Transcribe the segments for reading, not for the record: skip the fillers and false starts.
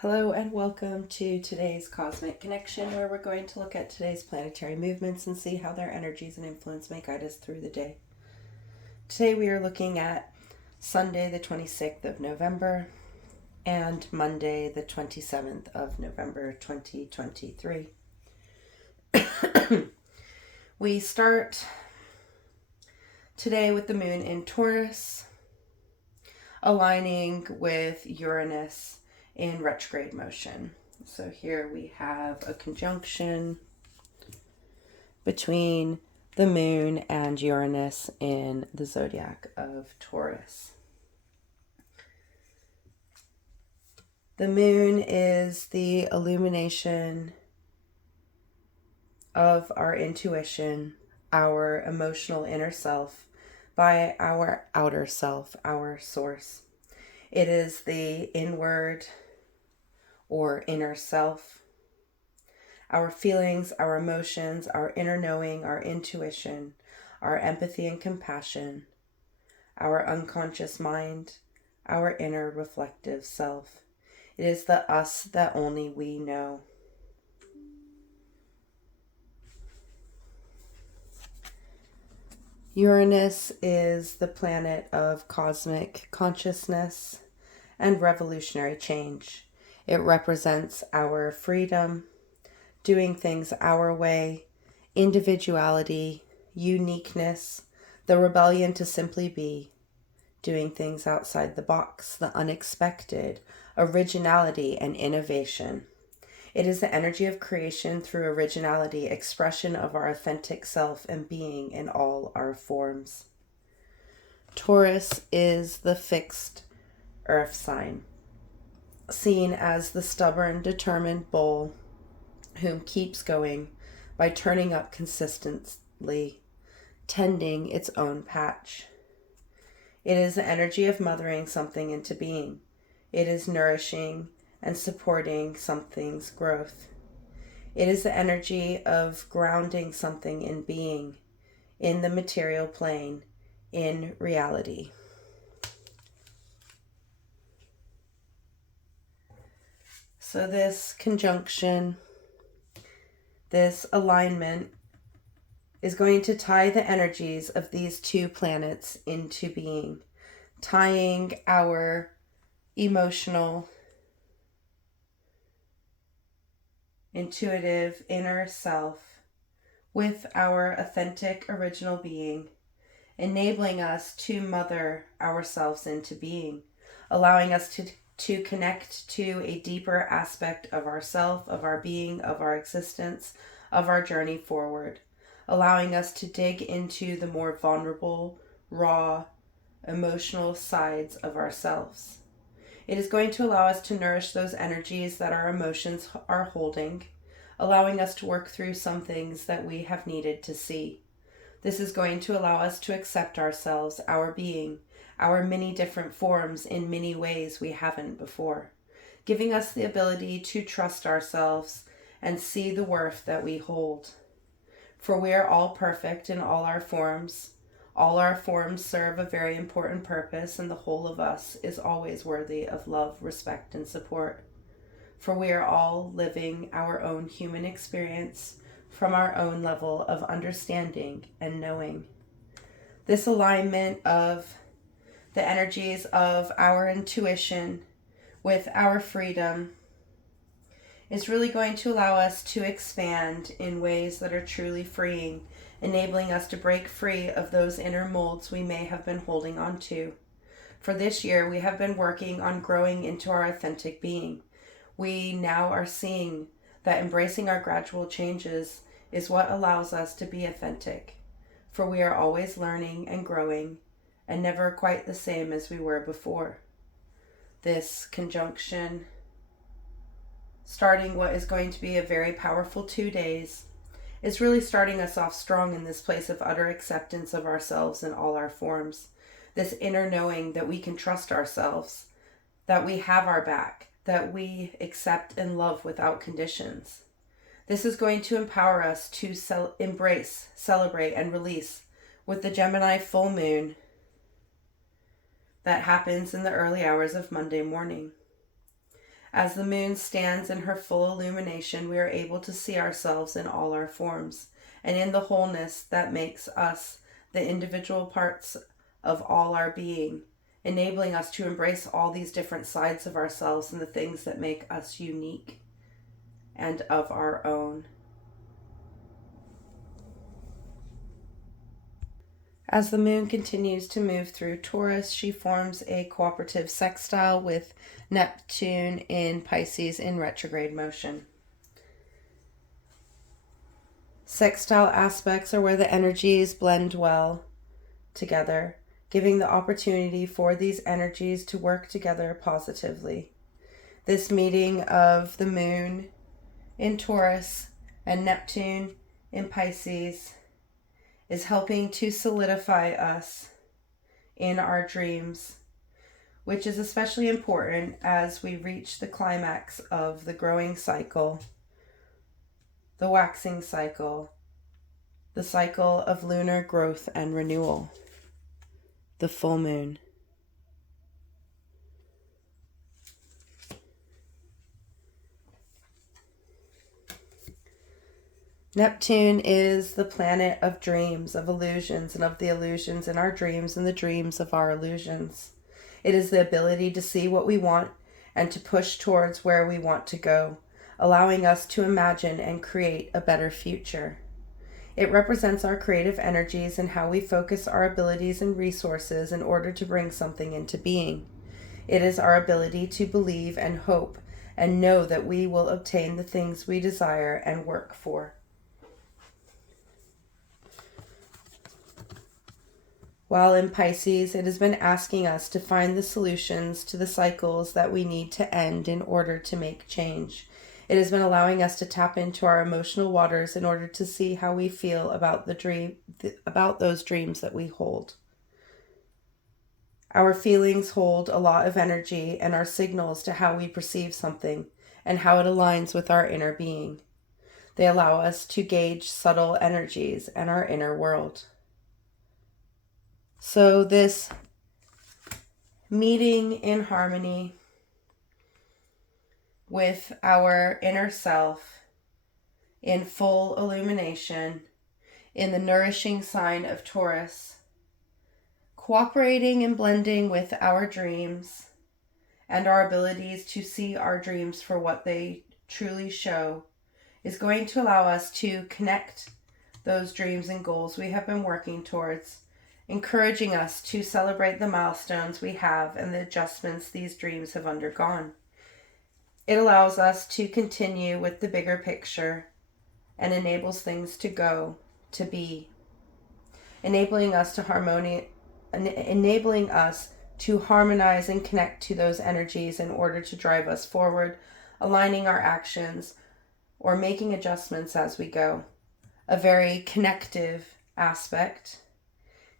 Hello and welcome to today's Cosmic Connection, where we're going to look at today's planetary movements and see how their energies and influence may guide us through the day. Today we are looking at Sunday the 26th of November and Monday the 27th of November 2023. We start today with the moon in Taurus, aligning with Uranus in retrograde motion. So here we have a conjunction between the moon and Uranus in the zodiac of Taurus. The moon is the illumination of our intuition, our emotional inner self, by our outer self, our source. It is the inward or inner self, our feelings, our emotions, our inner knowing, our intuition, our empathy and compassion, our unconscious mind, our inner reflective self. It is the us that only we know. Uranus is the planet of cosmic consciousness and revolutionary change. It represents our freedom, doing things our way, individuality, uniqueness, the rebellion to simply be, doing things outside the box, the unexpected, originality, and innovation. It is the energy of creation through originality, expression of our authentic self and being in all our forms. Taurus is the fixed earth sign, seen as the stubborn, determined bull whom keeps going by turning up consistently, tending its own patch. It is the energy of mothering something into being. It is nourishing and supporting something's growth. It is the energy of grounding something in being, in the material plane, in reality. So this conjunction, this alignment, is going to tie the energies of these two planets into being, tying our emotional, intuitive inner self with our authentic original being, enabling us to mother ourselves into being, allowing us to connect to a deeper aspect of ourself, of our being, of our existence, of our journey forward, allowing us to dig into the more vulnerable, raw, emotional sides of ourselves. It is going to allow us to nourish those energies that our emotions are holding, allowing us to work through some things that we have needed to see. This is going to allow us to accept ourselves, our being, our many different forms in many ways we haven't before, giving us the ability to trust ourselves and see the worth that we hold. For we are all perfect in all our forms. All our forms serve a very important purpose, and the whole of us is always worthy of love, respect, and support. For we are all living our own human experience from our own level of understanding and knowing. This alignment of the energies of our intuition with our freedom is really going to allow us to expand in ways that are truly freeing, enabling us to break free of those inner molds we may have been holding on to. For this year, we have been working on growing into our authentic being. We now are seeing that embracing our gradual changes is what allows us to be authentic. For we are always learning and growing, and never quite the same as we were before. This conjunction, starting what is going to be a very powerful 2 days, is really starting us off strong in this place of utter acceptance of ourselves in all our forms. This inner knowing that we can trust ourselves, that we have our back, that we accept and love without conditions. This is going to empower us to embrace, celebrate, and release with the Gemini full moon that happens in the early hours of Monday morning. As the moon stands in her full illumination, we are able to see ourselves in all our forms and in the wholeness that makes us the individual parts of all our being, enabling us to embrace all these different sides of ourselves and the things that make us unique and of our own. As the moon continues to move through Taurus, she forms a cooperative sextile with Neptune in Pisces in retrograde motion. Sextile aspects are where the energies blend well together, giving the opportunity for these energies to work together positively. This meeting of the moon in Taurus and Neptune in Pisces is helping to solidify us in our dreams, which is especially important as we reach the climax of the growing cycle, the waxing cycle, the cycle of lunar growth and renewal, the full moon. Neptune is the planet of dreams, of illusions, and of the illusions in our dreams and the dreams of our illusions. It is the ability to see what we want and to push towards where we want to go, allowing us to imagine and create a better future. It represents our creative energies and how we focus our abilities and resources in order to bring something into being. It is our ability to believe and hope and know that we will obtain the things we desire and work for. While in Pisces, it has been asking us to find the solutions to the cycles that we need to end in order to make change. It has been allowing us to tap into our emotional waters in order to see how we feel about about those dreams that we hold. Our feelings hold a lot of energy and are signals to how we perceive something and how it aligns with our inner being. They allow us to gauge subtle energies and our inner world. So this meeting in harmony with our inner self in full illumination in the nourishing sign of Taurus, cooperating and blending with our dreams and our abilities to see our dreams for what they truly show, is going to allow us to connect those dreams and goals we have been working towards, encouraging us to celebrate the milestones we have and the adjustments these dreams have undergone. It allows us to continue with the bigger picture and enables things to go to be, enabling us to harmonize and connect to those energies in order to drive us forward, aligning our actions or making adjustments as we go. A very connective aspect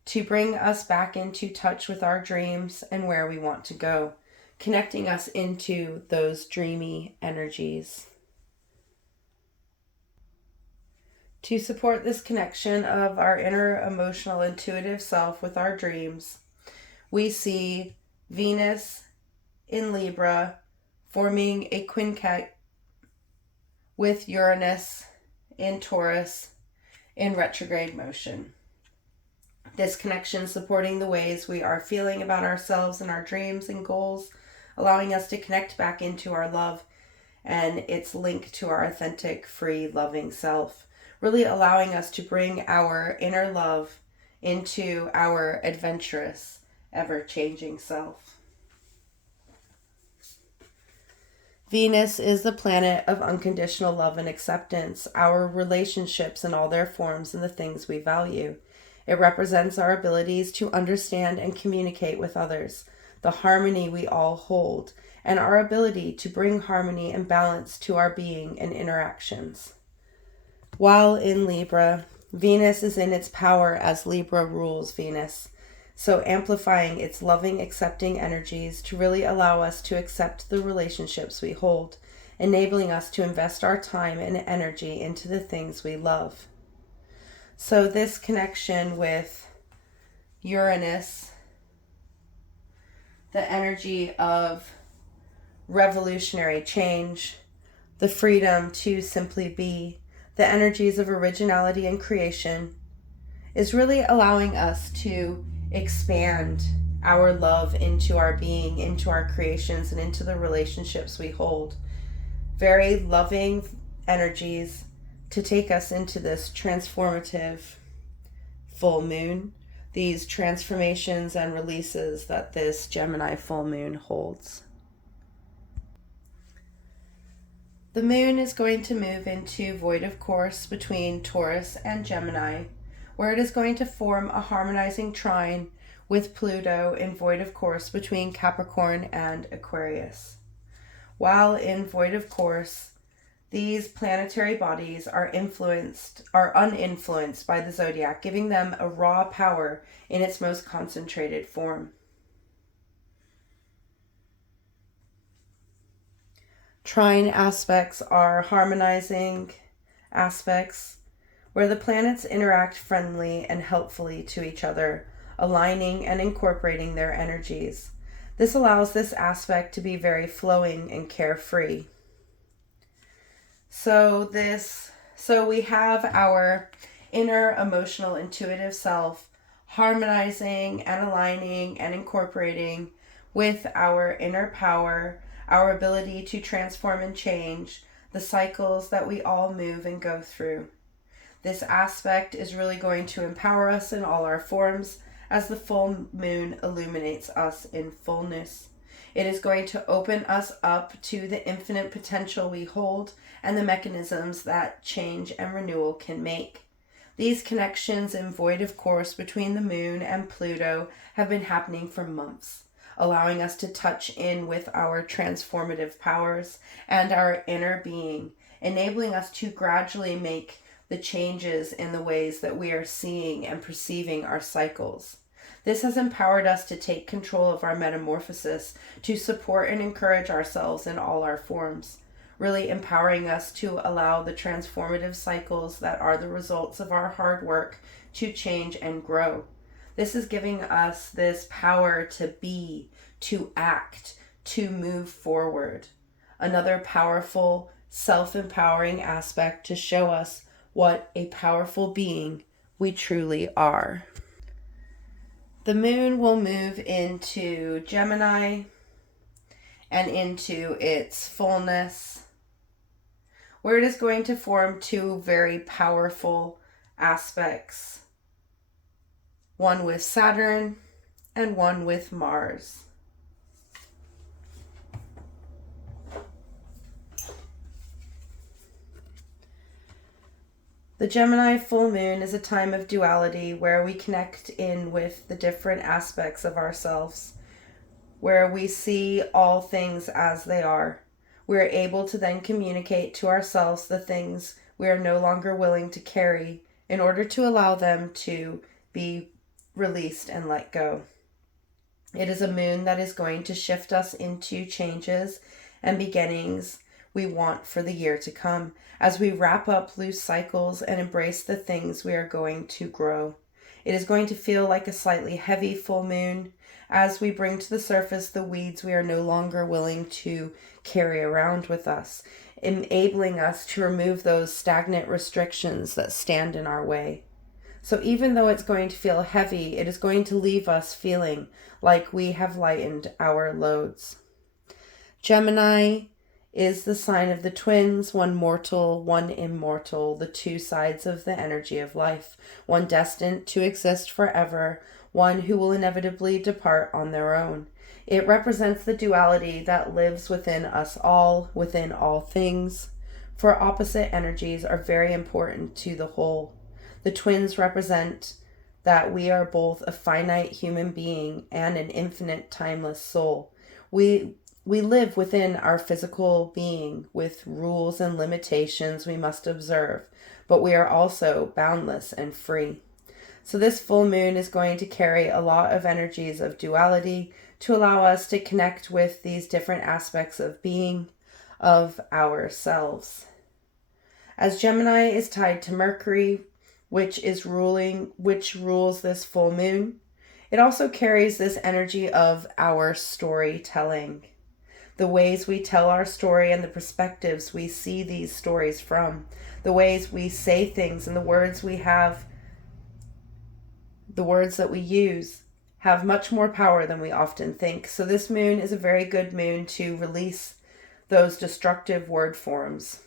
to bring us back into touch with our dreams and where we want to go, connecting us into those dreamy energies. To support this connection of our inner emotional intuitive self with our dreams, we see Venus in Libra forming a quintet with Uranus in Taurus in retrograde motion. This connection supporting the ways we are feeling about ourselves and our dreams and goals, allowing us to connect back into our love and its link to our authentic, free, loving self. Really allowing us to bring our inner love into our adventurous, ever-changing self. Venus is the planet of unconditional love and acceptance, our relationships in all their forms and the things we value. It represents our abilities to understand and communicate with others, the harmony we all hold, and our ability to bring harmony and balance to our being and interactions. While in Libra, Venus is in its power as Libra rules Venus, so amplifying its loving, accepting energies to really allow us to accept the relationships we hold, enabling us to invest our time and energy into the things we love. So this connection with Uranus, the energy of revolutionary change, the freedom to simply be, the energies of originality and creation, is really allowing us to expand our love into our being, into our creations, and into the relationships we hold. Very loving energies to take us into this transformative full moon, these transformations and releases that this Gemini full moon holds. The moon is going to move into void of course between Taurus and Gemini, where it is going to form a harmonizing trine with Pluto in void of course between Capricorn and Aquarius. While in void of course, these planetary bodies are uninfluenced by the zodiac, giving them a raw power in its most concentrated form. Trine aspects are harmonizing aspects where the planets interact friendly and helpfully to each other, aligning and incorporating their energies. This allows this aspect to be very flowing and carefree. So we have our inner emotional intuitive self harmonizing and aligning and incorporating with our inner power, our ability to transform and change, the cycles that we all move and go through. This aspect is really going to empower us in all our forms as the full moon illuminates us in fullness. It is going to open us up to the infinite potential we hold and the mechanisms that change and renewal can make. These connections in void of course between the moon and Pluto have been happening for months, allowing us to touch in with our transformative powers and our inner being, enabling us to gradually make the changes in the ways that we are seeing and perceiving our cycles. This has empowered us to take control of our metamorphosis, to support and encourage ourselves in all our forms, really empowering us to allow the transformative cycles that are the results of our hard work to change and grow. This is giving us this power to be, to act, to move forward. Another powerful, self-empowering aspect to show us what a powerful being we truly are. The moon will move into Gemini and into its fullness, where it is going to form two very powerful aspects, one with Saturn and one with Mars. The Gemini full moon is a time of duality where we connect in with the different aspects of ourselves, where we see all things as they are. We are able to then communicate to ourselves the things we are no longer willing to carry in order to allow them to be released and let go. It is a moon that is going to shift us into changes and beginnings we want for the year to come, as we wrap up loose cycles and embrace the things we are going to grow. It is going to feel like a slightly heavy full moon as we bring to the surface the weeds we are no longer willing to carry around with us, enabling us to remove those stagnant restrictions that stand in our way. So even though it's going to feel heavy, it is going to leave us feeling like we have lightened our loads. Gemini is the sign of the twins, one mortal, one immortal, the two sides of the energy of life, one destined to exist forever, one who will inevitably depart on their own. It represents the duality that lives within us all, within all things, for opposite energies are very important to the whole. The twins represent that we are both a finite human being and an infinite timeless soul. We live within our physical being with rules and limitations we must observe, but we are also boundless and free. So this full moon is going to carry a lot of energies of duality to allow us to connect with these different aspects of being, of ourselves. As Gemini is tied to Mercury, which rules this full moon, it also carries this energy of our storytelling. the ways we tell our story and the perspectives we see these stories from, the ways we say things and the words we have, the words that we use have much more power than we often think. So this moon is a very good moon to release those destructive word forms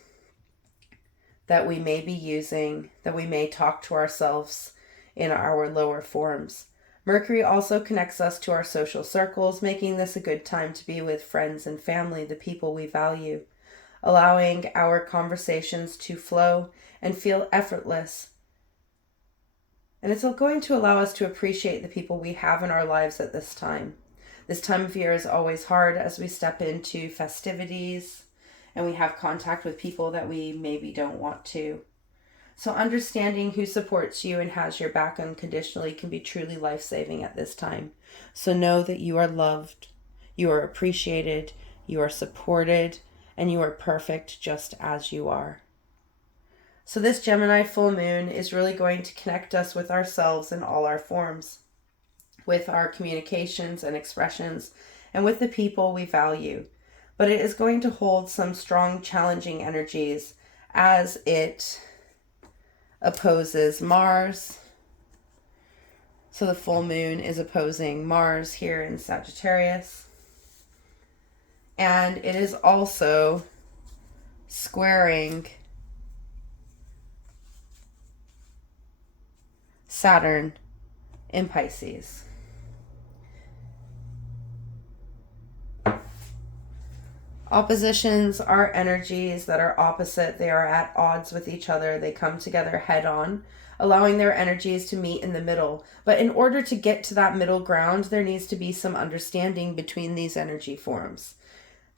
that we may be using, that we may talk to ourselves in our lower forms. Mercury also connects us to our social circles, making this a good time to be with friends and family, the people we value, allowing our conversations to flow and feel effortless. And it's going to allow us to appreciate the people we have in our lives at this time. This time of year is always hard as we step into festivities and we have contact with people that we maybe don't want to. So understanding who supports you and has your back unconditionally can be truly life-saving at this time. So know that you are loved, you are appreciated, you are supported, and you are perfect just as you are. So this Gemini full moon is really going to connect us with ourselves in all our forms, with our communications and expressions, and with the people we value. But it is going to hold some strong, challenging energies as it opposes Mars. So the full moon is opposing Mars here in Sagittarius. And it is also squaring Saturn in Pisces. Oppositions are energies that are opposite. They are at odds with each other. They come together head on, allowing their energies to meet in the middle. But in order to get to that middle ground, there needs to be some understanding between these energy forms.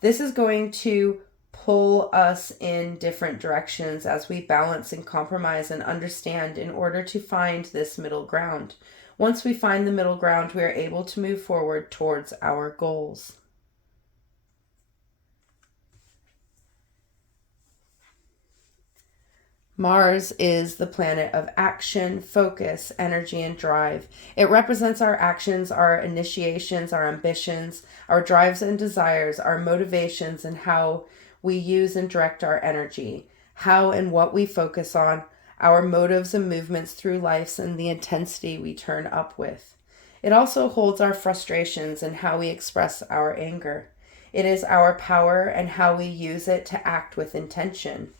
This is going to pull us in different directions as we balance and compromise and understand in order to find this middle ground. Once we find the middle ground, we are able to move forward towards our goals. Mars is the planet of action, focus, energy, and drive. It represents our actions, our initiations, our ambitions, our drives and desires, our motivations, and how we use and direct our energy, how and what we focus on, our motives and movements through life, and the intensity we turn up with. It also holds our frustrations and how we express our anger. It is our power and how we use it to act with intention.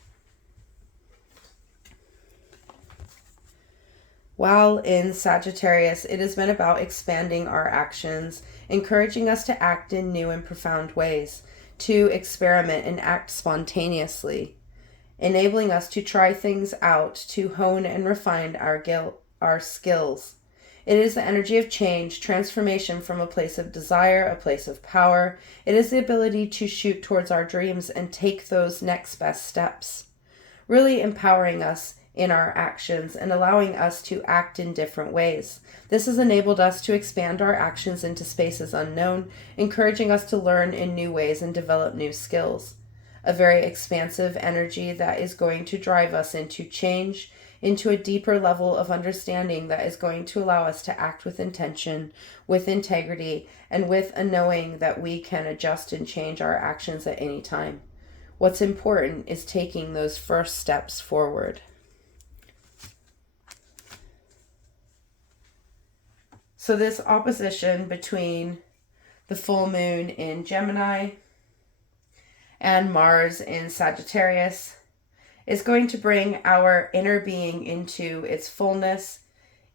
While in Sagittarius, it has been about expanding our actions, encouraging us to act in new and profound ways, to experiment and act spontaneously, enabling us to try things out, to hone and refine our skills. It is the energy of change, transformation from a place of desire, a place of power. It is the ability to shoot towards our dreams and take those next best steps, really empowering us in our actions and allowing us to act in different ways. This has enabled us to expand our actions into spaces unknown, encouraging us to learn in new ways and develop new skills. A very expansive energy that is going to drive us into change, into a deeper level of understanding that is going to allow us to act with intention, with integrity, and with a knowing that we can adjust and change our actions at any time. What's important is taking those first steps forward. So this opposition between the full moon in Gemini and Mars in Sagittarius is going to bring our inner being into its fullness,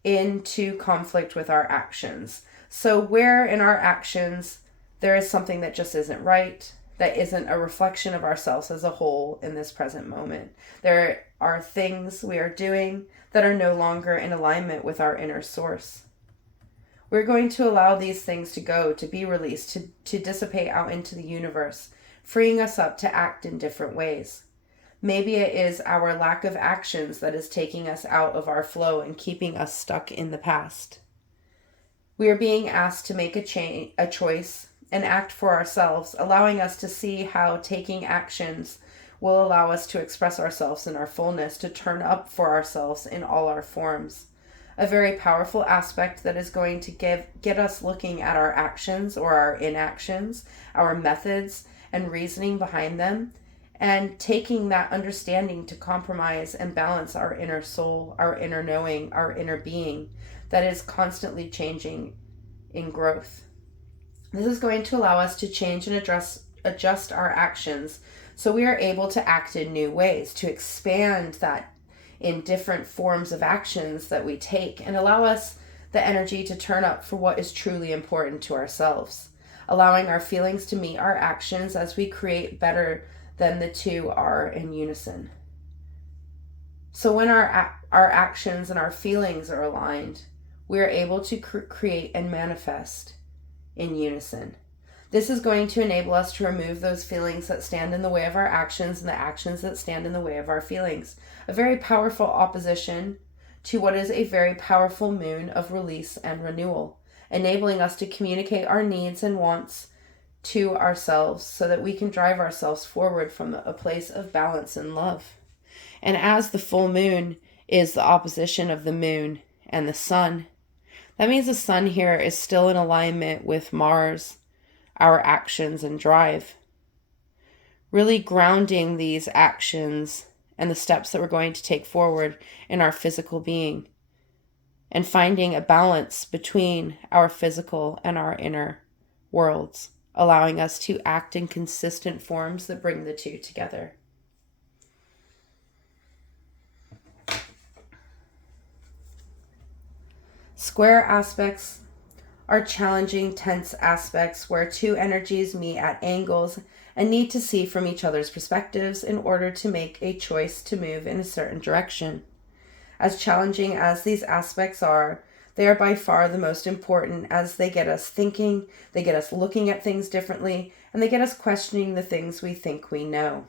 into conflict with our actions. So where in our actions there is something that just isn't right, that isn't a reflection of ourselves as a whole in this present moment. There are things we are doing that are no longer in alignment with our inner source. We're going to allow these things to go, to be released, to dissipate out into the universe, freeing us up to act in different ways. Maybe it is our lack of actions that is taking us out of our flow and keeping us stuck in the past. We are being asked to make a choice and act for ourselves, allowing us to see how taking actions will allow us to express ourselves in our fullness, to turn up for ourselves in all our forms. A very powerful aspect that is going to get us looking at our actions or our inactions, our methods, and reasoning behind them, and taking that understanding to compromise and balance our inner soul, our inner knowing, our inner being that is constantly changing in growth. This is going to allow us to change and adjust our actions so we are able to act in new ways, to expand that in different forms of actions that we take, and allow us the energy to turn up for what is truly important to ourselves, allowing our feelings to meet our actions as we create better than the two are in unison. So when our actions and our feelings are aligned, we are able to create and manifest in unison. This is going to enable us to remove those feelings that stand in the way of our actions and the actions that stand in the way of our feelings. A very powerful opposition to what is a very powerful moon of release and renewal, enabling us to communicate our needs and wants to ourselves so that we can drive ourselves forward from a place of balance and love. And as the full moon is the opposition of the moon and the sun, that means the sun here is still in alignment with Mars, our actions and drive. Really grounding these actions and the steps that we're going to take forward in our physical being, and finding a balance between our physical and our inner worlds, allowing us to act in consistent forms that bring the two together. Square aspects are challenging, tense aspects where two energies meet at angles and need to see from each other's perspectives in order to make a choice to move in a certain direction. As challenging as these aspects are, they are by far the most important, as they get us thinking, they get us looking at things differently, and they get us questioning the things we think we know.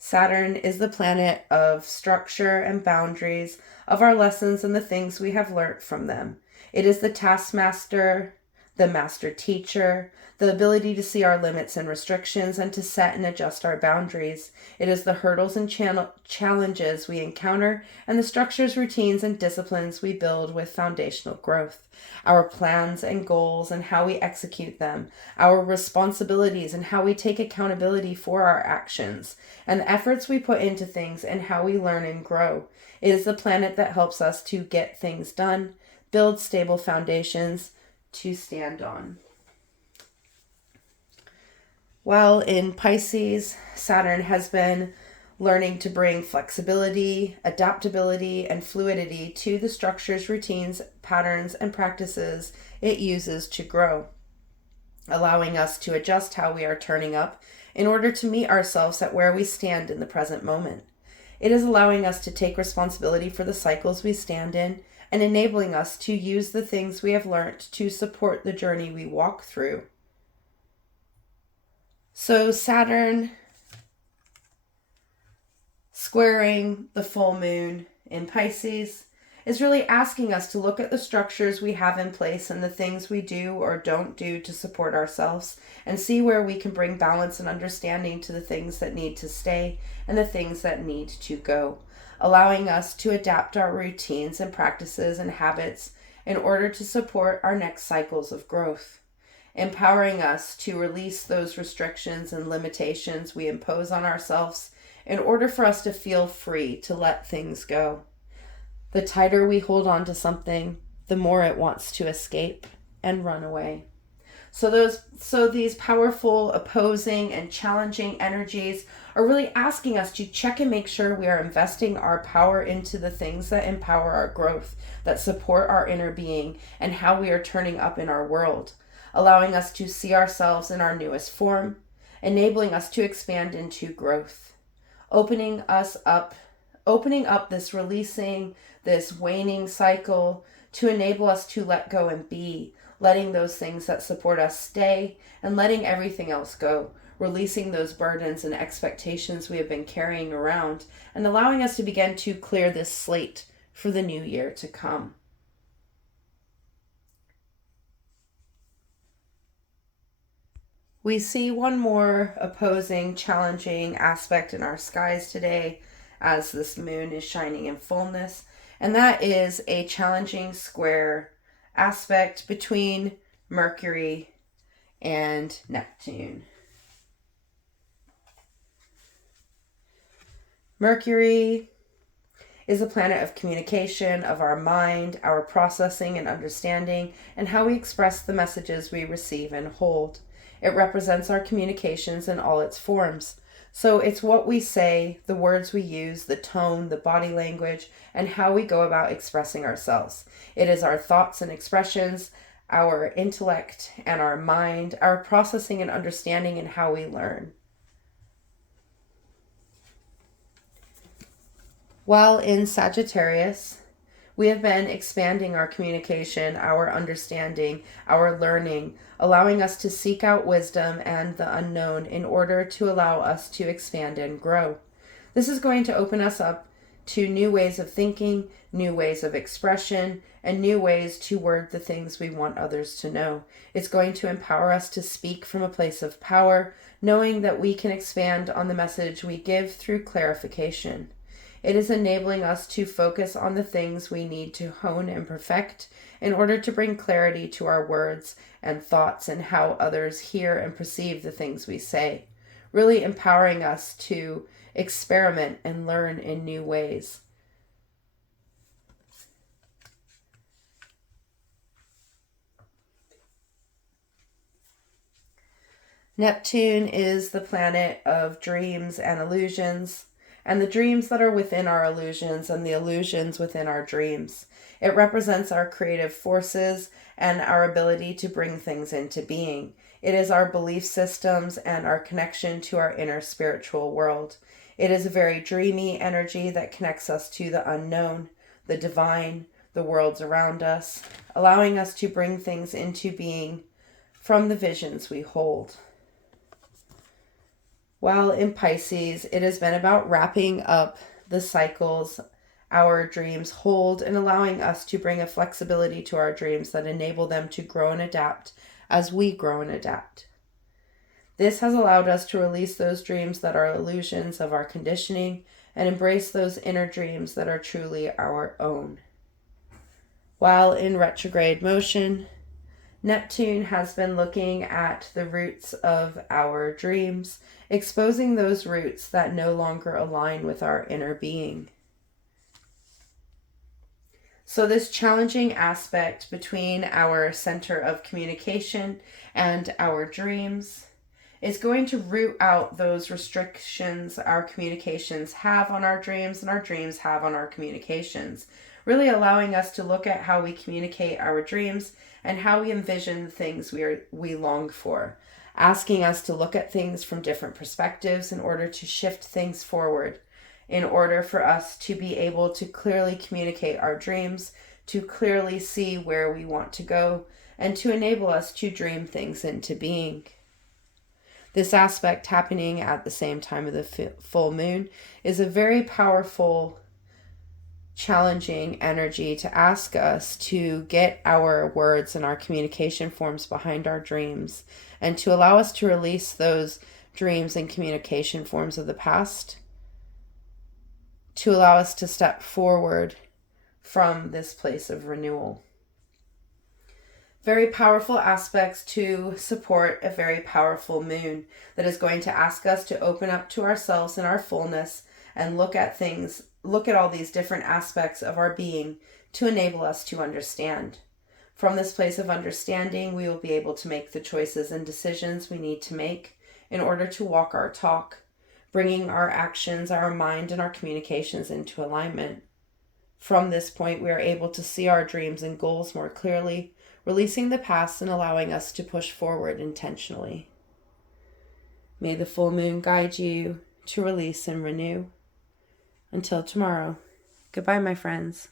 Saturn is the planet of structure and boundaries, of our lessons and the things we have learnt from them. It is the taskmaster, the master teacher, the ability to see our limits and restrictions and to set and adjust our boundaries. It is the hurdles and challenges we encounter and the structures, routines, and disciplines we build with foundational growth. Our plans and goals and how we execute them. Our responsibilities and how we take accountability for our actions. And the efforts we put into things and how we learn and grow. It is the planet that helps us to get things done, build stable foundations to stand on. While in Pisces, Saturn has been learning to bring flexibility, adaptability, and fluidity to the structures, routines, patterns, and practices it uses to grow, allowing us to adjust how we are turning up in order to meet ourselves at where we stand in the present moment. It is allowing us to take responsibility for the cycles we stand in and enabling us to use the things we have learned to support the journey we walk through. So Saturn squaring the full moon in Pisces is really asking us to look at the structures we have in place and the things we do or don't do to support ourselves and see where we can bring balance and understanding to the things that need to stay and the things that need to go, allowing us to adapt our routines and practices and habits in order to support our next cycles of growth, empowering us to release those restrictions and limitations we impose on ourselves in order for us to feel free to let things go. The tighter we hold on to something, the more it wants to escape and run away. So these powerful, opposing, and challenging energies are really asking us to check and make sure we are investing our power into the things that empower our growth, that support our inner being, and how we are turning up in our world, allowing us to see ourselves in our newest form, enabling us to expand into growth, opening up this releasing, this waning cycle to enable us to let go and be, letting those things that support us stay and letting everything else go, releasing those burdens and expectations we have been carrying around and allowing us to begin to clear this slate for the new year to come. We see one more opposing, challenging aspect in our skies today as this moon is shining in fullness, And that is a challenging square aspect between Mercury and Neptune. Mercury is a planet of communication, of our mind, our processing and understanding, and how we express the messages we receive and hold. It represents our communications in all its forms. So it's what we say, the words we use, the tone, the body language, and how we go about expressing ourselves. It is our thoughts and expressions, our intellect and our mind, our processing and understanding, and how we learn. While in Sagittarius, we have been expanding our communication, our understanding, our learning, allowing us to seek out wisdom and the unknown in order to allow us to expand and grow. This is going to open us up to new ways of thinking, new ways of expression, and new ways to word the things we want others to know. It's going to empower us to speak from a place of power, knowing that we can expand on the message we give through clarification. It is enabling us to focus on the things we need to hone and perfect in order to bring clarity to our words and thoughts and how others hear and perceive the things we say, really empowering us to experiment and learn in new ways. Neptune is the planet of dreams and illusions, and the dreams that are within our illusions and the illusions within our dreams. It represents our creative forces and our ability to bring things into being. It is our belief systems and our connection to our inner spiritual world. It is a very dreamy energy that connects us to the unknown, the divine, the worlds around us, allowing us to bring things into being from the visions we hold. While in Pisces, it has been about wrapping up the cycles our dreams hold and allowing us to bring a flexibility to our dreams that enable them to grow and adapt as we grow and adapt. This has allowed us to release those dreams that are illusions of our conditioning and embrace those inner dreams that are truly our own. While in retrograde motion, Neptune has been looking at the roots of our dreams, exposing those roots that no longer align with our inner being. So this challenging aspect between our center of communication and our dreams is going to root out those restrictions our communications have on our dreams and our dreams have on our communications, really allowing us to look at how we communicate our dreams and how we envision the things we long for, asking us to look at things from different perspectives in order to shift things forward, in order for us to be able to clearly communicate our dreams, to clearly see where we want to go, and to enable us to dream things into being. This aspect happening at the same time of the full moon is a very powerful, challenging energy to ask us to get our words and our communication forms behind our dreams and to allow us to release those dreams and communication forms of the past, to allow us to step forward from this place of renewal. Very powerful aspects to support a very powerful moon that is going to ask us to open up to ourselves in our fullness and look at all these different aspects of our being to enable us to understand. From this place of understanding, we will be able to make the choices and decisions we need to make in order to walk our talk, bringing our actions, our mind, and our communications into alignment. From this point, we are able to see our dreams and goals more clearly, releasing the past and allowing us to push forward intentionally. May the full moon guide you to release and renew. Until tomorrow, goodbye, my friends.